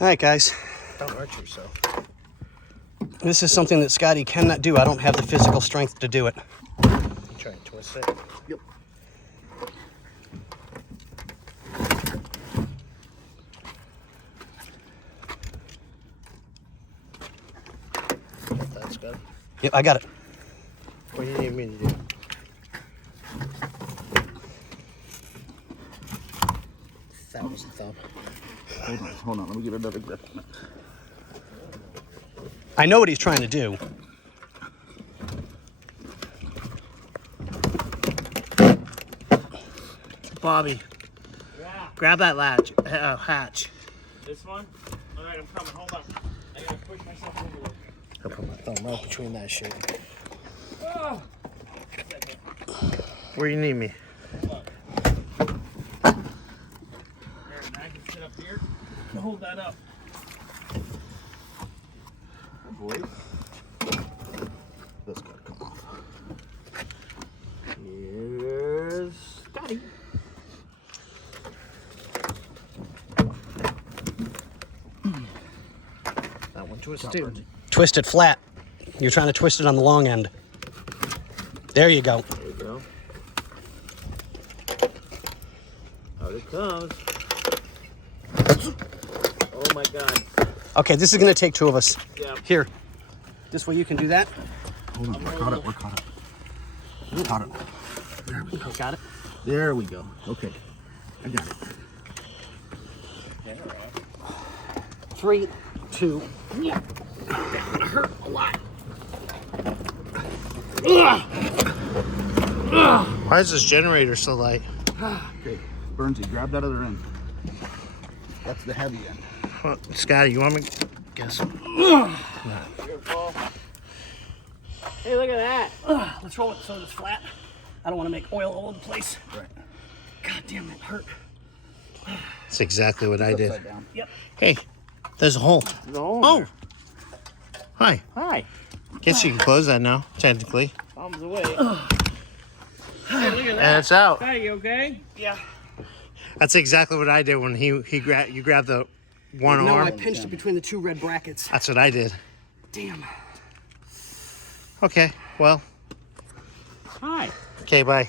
All right, guys. Don't hurt yourself. This is something that Scotty cannot do. I don't have the physical strength to do it. Try and twist it. Yep. That's good. Yep, I got it. What do you need me to do? That was the thumb. Hold on. Let me get another grip on it. I know what he's trying to do. Bobby, Yeah. grab that hatch. This one? All right, I'm coming. Hold on. I gotta push myself over. I'll put my thumb right between that shit. Oh. Where you need me? There, and I can sit up here and hold that up. Boys. This gotta come off. Here's Scotty. That one twisted. Twist it flat. You're trying to twist it on the long end. There you go. There you go. Out it comes. Oh my God. Okay, this is going to take two of us. Yeah. Here. This way you can do that. Hold on. We're caught up. We're caught up. There we go. Got it. There we go. Okay. I got it. 3, 2, 1. That's gonna hurt a lot. Why is this generator so light? Okay. Burnsy, grab that other end. That's the heavy end. Scotty, you want me to guess? Hey, look at that. Let's roll it so it's flat. I don't want to make oil all over the place. Right. God damn, that hurt. That's exactly what I did. Upside down. Yep. Hey, there's a hole. Oh. Hi. Hi. Guess you can close that now, technically. Thumbs away. Hey, look at And that. it's out. Hey, you okay? Yeah. That's exactly what I did when you grabbed the one No, I arm. pinched it between the two red brackets. That's what I did. Damn. Okay, well, Hi. okay, bye.